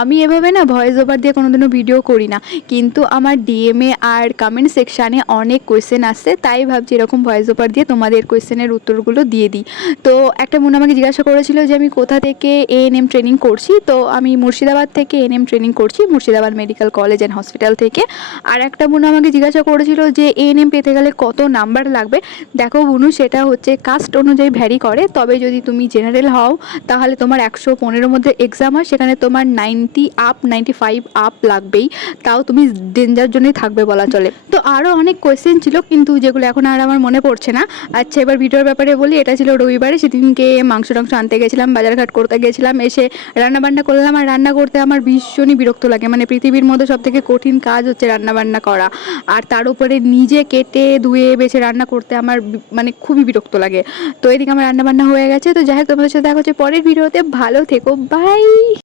আমি এভাবে না ভয়েস ওভার দিয়ে কোনোদিনও ভিডিও করি না, কিন্তু আমার ডিএমএ আর কমেন্ট সেকশানে অনেক কোয়েশ্চেন আসছে, তাই ভাবছি এরকম ভয়েস ওভার দিয়ে তোমাদের কোয়েশ্চেনের উত্তরগুলো দিয়ে দিই। তো একটা বোন আমাকে জিজ্ঞাসা করেছিল যে আমি কোথা থেকে এএনএম ট্রেনিং করছি। তো আমি মুর্শিদাবাদ থেকে এএনএম ট্রেনিং করছি, Murshidabad medical college and hospital থেকে। আর একটা বোন আমাকে জিজ্ঞাসা করেছিল যে এএনএম পেতে গেলে কত নাম্বার লাগবে। দেখো বুনু, সেটা হচ্ছে কাস্ট অনুযায়ী ভ্যারি করে। তবে যদি তুমি জেনারেল হও তাহলে তোমার 115 মধ্যে এক্সাম হয়, সেখানে তোমার 95 আপ লাগবেই। তাও তুমি ডেঞ্জার জন্যই থাকবে বলা চলে। তো আরও অনেক কোয়েশ্চেন ছিল, কিন্তু যেগুলো এখন আর আমার মনে পড়ছে না। আচ্ছা, এবার ভিডিওর ব্যাপারে বলি। এটা ছিল রবিবারে, সেদিনকে মাংস টাংস আনতে গেছিলাম, বাজারঘাট করতে গেছিলাম। এসে রান্নাবান্না করলাম। আর রান্না করতে আমার ভীষণই বিরক্ত লাগে, মানে পৃথিবীর মধ্যে সবথেকে কঠিন কাজ হচ্ছে রান্নাবান্না করা। আর তার উপরে নিজে কেটে ধুয়ে বেছে রান্না করতে আমার মানে খুবই বিরক্ত লাগে। তো এদিকে আমার রান্নাবান্না হয়ে গেছে। তো যাই হোক, তোমাদের সাথে দেখা হচ্ছে পরের ভিডিওতে। ভালো থেকো, বাই।